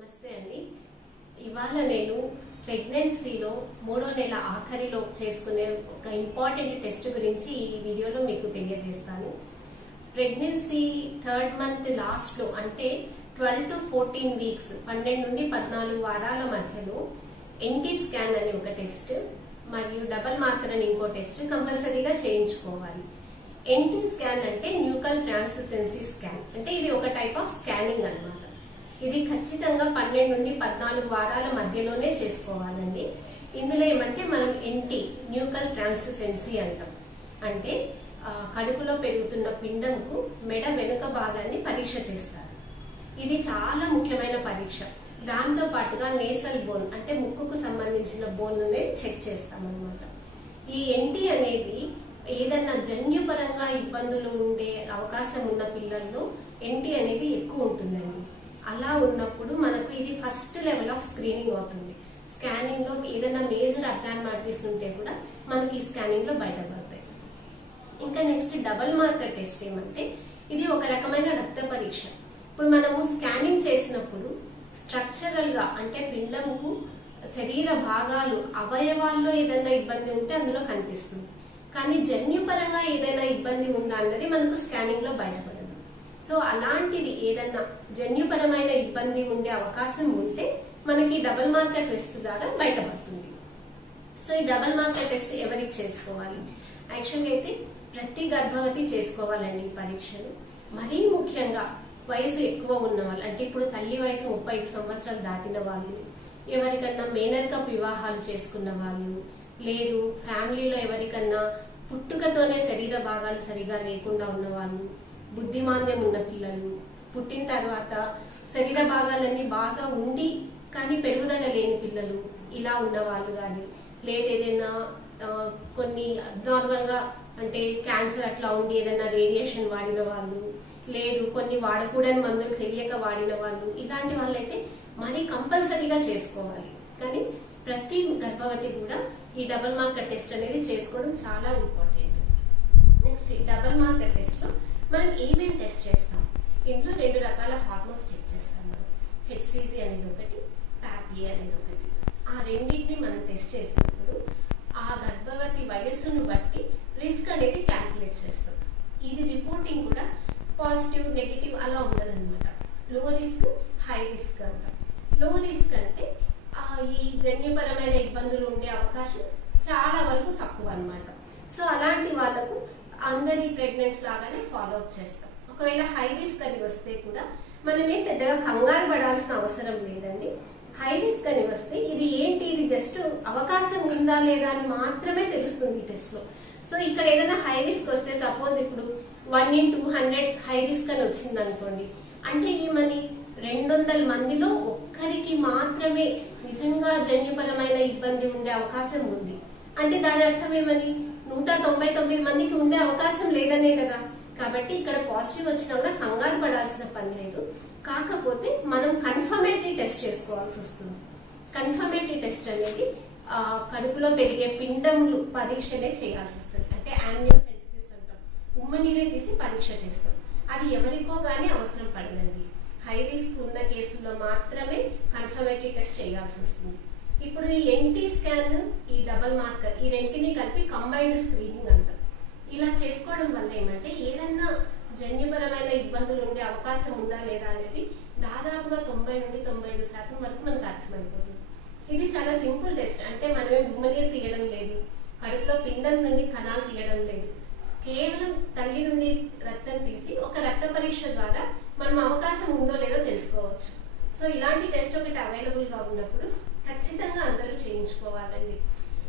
నమస్తే అండి. ఇవాళ నేను ప్రెగ్నెన్సీలో 3వ నెల ఆఖరిలో చేసుకునే ఒక ఇంపార్టెంట్ టెస్ట్ గురించి ఈ వీడియోలో మీకు తెలియజేస్తాను. ప్రెగ్నెన్సీ 3rd మంత్ లాస్ట్ లో అంటే 12 to 14 వీక్స్ 12 నుండి 14 వారాల మధ్యలో ఎన్టీ స్కాన్ అనే ఒక టెస్ట్ మరియు డబల్ మార్కర్ అని ఇంకో టెస్ట్ కంపల్సరీగా చేయించుకోవాలి. ఎన్టీ స్కాన్ అంటే న్యూకల్ ట్రాన్స్లూసెన్సీ స్కాన్, అంటే ఇది ఒక టైప్ ఆఫ్ స్కానింగ్ అన్నమాట. ఇది ఖచ్చితంగా 12 నుండి 14 వారాల మధ్యలోనే చేసుకోవాలండి. ఇందులో ఏమంటే మనం ఎన్టీ న్యూకల్ ట్రాన్స్లూసెన్సీ అంటాం. అంటే కడుపులో పెరుగుతున్న పిండంకు మెడ వెనుక భాగాన్ని పరీక్ష చేస్తారు. ఇది చాలా ముఖ్యమైన పరీక్ష. దాంతో పాటుగా నేసల్ బోన్ అంటే ముక్కుకు సంబంధించిన బోన్ అనేది చెక్ చేస్తాం అన్నమాట. ఈ ఎన్టీ అనేది ఏదన్నా జన్యుపరంగా ఇబ్బందులు ఉండే అవకాశం ఉన్న పిల్లల్లో ఎన్టీ అనేది ఎక్కువ ఉంటుందండి. అలా ఉన్నప్పుడు మనకు ఇది ఫస్ట్ లెవెల్ ఆఫ్ స్క్రీనింగ్ అవుతుంది. స్కానింగ్ లో ఏదైనా మేజర్ అబ్నార్మాలిటీస్ ఉంటే కూడా మనకి ఈ స్కానింగ్ లో బయటపడతాయి. ఇంకా నెక్స్ట్ డబల్ మార్కర్ టెస్ట్ ఏమంటే ఇది ఒక రకమైన రక్త పరీక్ష. ఇప్పుడు మనము స్కానింగ్ చేసినప్పుడు స్ట్రక్చరల్ గా అంటే పిండంకు శరీర భాగాలు అవయవాల్లో ఏదైనా ఇబ్బంది ఉంటే అందులో కనిపిస్తుంది. కానీ జన్యుపరంగా ఏదైనా ఇబ్బంది ఉందా అన్నది మనకు స్కానింగ్ లో బయటపడదు. సో అలాంటిది ఏదన్నా జన్యుపరమైన ఇబ్బంది ఉండే అవకాశం ఉంటే మనకి డబల్ మార్కర్ టెస్ట్ ద్వారా బయటపడుతుంది. సో ఈ డబల్ మార్కర్ టెస్ట్ ఎవరికి చేసుకోవాలి? యాక్చువల్గా అయితే ప్రతి గర్భవతి చేసుకోవాలండి ఈ పరీక్షలు. మరీ ముఖ్యంగా వయసు ఎక్కువ ఉన్న వాళ్ళు, అంటే ఇప్పుడు తల్లి వయసు 35 సంవత్సరాలు దాటిన వాళ్ళు, ఎవరికన్నా మేనర్కప్ వివాహాలు చేసుకున్న వాళ్ళు, లేదు ఫ్యామిలీలో ఎవరికన్నా పుట్టుకతోనే శరీర భాగాలు సరిగా లేకుండా ఉన్న వాళ్ళు, బుద్ధిమాంద్యం ఉన్న పిల్లలు, పుట్టిన తర్వాత శరీర భాగాలన్నీ బాగా ఉండి కానీ పెరుగుదల లేని పిల్లలు, ఇలా ఉన్న వాళ్ళు కానీ, లేదు ఏదైనా కొన్ని అబ్నార్మల్ గా అంటే క్యాన్సర్ అట్లా ఉండి ఏదైనా రేడియేషన్ వాడిన వాళ్ళు, లేదు కొన్ని వాడకూడని మందులు తెలియక వాడిన వాళ్ళు, ఇలాంటి వాళ్ళైతే మరి కంపల్సరీగా చేసుకోవాలి. కానీ ప్రతి గర్భవతి కూడా ఈ డబల్ మార్కర్ టెస్ట్ అనేది చేసుకోవడం చాలా ఇంపార్టెంట్. నెక్స్ట్ ఈ డబల్ మార్కర్ టెస్ట్ లో మనం ఏమేమి టెస్ట్ చేస్తాం? ఇందులో 2 రకాల హార్మోన్స్ చెక్ చేస్తాం మనం. హెచ్సిజి అనేది ఒకటి, ప్యాపిఏ అనేది ఒకటి. ఆ రెండింటిని మనం టెస్ట్ చేసినప్పుడు ఆ గర్భవతి వయస్సును బట్టి రిస్క్ అనేది క్యాల్కులేట్ చేస్తాం. ఇది రిపోర్టింగ్ కూడా పాజిటివ్ నెగిటివ్ అలా ఉండదన్నమాట. లో రిస్క్ హై రిస్క్ అంటాం. లో రిస్క్ అంటే ఈ జన్యుపరమైన ఇబ్బందులు ఉండే అవకాశం చాలా వరకు తక్కువ అన్నమాట. సో అలాంటి వాళ్ళకు అందరి ప్రెగ్నెన్సీ లాగానే ఫాలో అప్ చేస్తాం. ఒకవేళ హై రిస్క్ అని వస్తే కూడా మనమేం పెద్దగా కంగారు పడాల్సిన అవసరం లేదండి. హై రిస్క్ అని వస్తే ఇది ఏంటి, ఇది జస్ట్ అవకాశం ఉందా లేదా అని మాత్రమే తెలుస్తుంది ఈ టెస్ట్ లో. సో ఇక్కడ ఏదైనా హై రిస్క్ వస్తే సపోజ్ ఇప్పుడు 1 in 200 హై రిస్క్ అని వచ్చింది అనుకోండి, అంటే ఏమని 200 మందిలో ఒక్కరికి మాత్రమే నిజంగా జన్యుపరమైన ఇబ్బంది ఉండే అవకాశం ఉంది అంటే దాని అర్థం ఏమని 199 మందికి ఉండే అవకాశం లేదనే కదా. కాబట్టి ఇక్కడ పాజిటివ్ వచ్చినా కూడా కంగారు పడాల్సిన పని లేదు. కాకపోతే మనం కన్ఫర్మేటరీ టెస్ట్ చేసుకోవాల్సి వస్తుంది. కన్ఫర్మేటరీ టెస్ట్ అనేది కడుపులో పెరిగే పిండములు పరీక్షనే చేయాల్సి వస్తుంది. అంటే యామ్నియోసెంటిసిస్ అంటాం. ఉమ్మనీరే తీసి పరీక్ష చేస్తాం. అది ఎవరికో గానీ అవసరం పడదండి. హై రిస్క్ ఉన్న కేసుల్లో మాత్రమే కన్ఫర్మేటరీ టెస్ట్ చేయాల్సి వస్తుంది. ఇప్పుడు ఈ ఎన్టీ స్కాన్, ఈ డబల్ మార్కర్, ఈ రెంటిని కలిపి కంబైన్డ్ స్క్రీనింగ్ అంటాం. ఇలా చేసుకోవడం వల్ల ఏమంటే ఏదన్నా జన్యుపరమైన ఇబ్బందులు ఉండే అవకాశం ఉందా లేదా అనేది దాదాపుగా 90 నుండి 95% వరకు మనకు అర్థమైపోతుంది. ఇది చాలా సింపుల్ టెస్ట్. అంటే మనమేం ఉమ్మనీరు తీయడం లేదు, కడుపులో పిండం నుండి కణాలు తీయడం లేదు, కేవలం తల్లి నుండి రక్తం తీసి ఒక రక్త పరీక్ష ద్వారా మనం అవకాశం ఉందో లేదో తెలుసుకోవచ్చు. సో ఇలాంటి టెస్ట్ ఒకటి అవైలబుల్ గా ఉన్నప్పుడు ఖచ్చితంగా అందరూ చేయించుకోవాలండి.